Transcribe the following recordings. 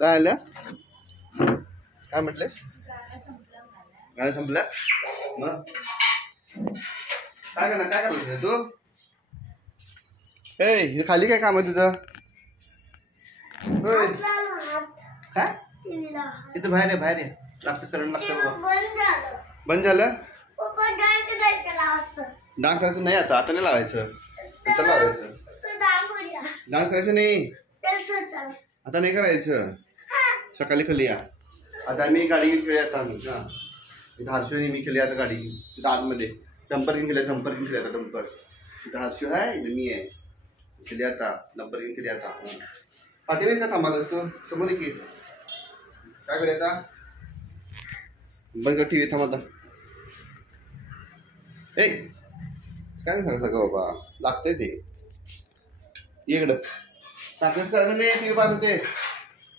काय आल्या काय म्हटलेस? गाणं संपलं मग काय करणार? काय करायचं तू? हे खाली काय काम आहे तुझं? काय इथं बाहेर आहे बाहेर आहे. लागतं करंट लागतं बाबा. बंद झालं? डान्स करायचं नाही आता. आता नाही लावायचं. नंतर लावायचं. डान्स करायचं नाही आता. नाही करायचं. सकाळी खाली या. आता आम्ही गाडी घेऊन खेळूया आता आम्ही. हा इथं हर्षू मी खेळूया आता गाडी घेऊन. तिथं आतमध्ये डंपर घेऊन खेळूया. डंपर घेऊन खेळूया आता. डंपर इथं हर्षू आहे इथं मी आहे. खेळूया आता. डंपर घेऊन खेळूया आता. पाठीमागे का थांबायला असतो? समोर की काय करूया आता? बंद कर टीव्ही. थांब आता. ए काय सांग सगळं बाबा. लागतंय ते इकडं सारखंच करायचं नाही. टीव्ही पाहत होते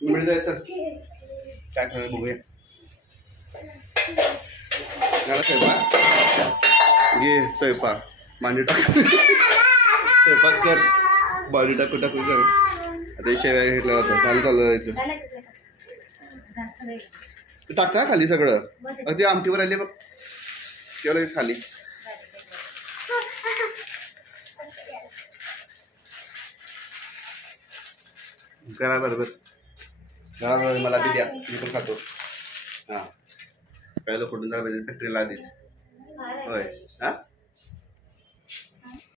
मिळ जायचं. काय करायचं बघूया. झाला स्वयंपाक? घे स्वयंपाक. मांडी टाक. स्वयंपाक कर. बॉडी टाकू टाकू कर. आता शेव्या घेतला होता. चालू जायचं. टाक का खाली सगळं? अगदी आमटीवर आले बघ. तेवढं खाली करा बरोबर. करा बरोबर. मला बी द्या. मी पण खातो. हा पहिलं कुठून जा फॅक्टरीला आधीच. होय हा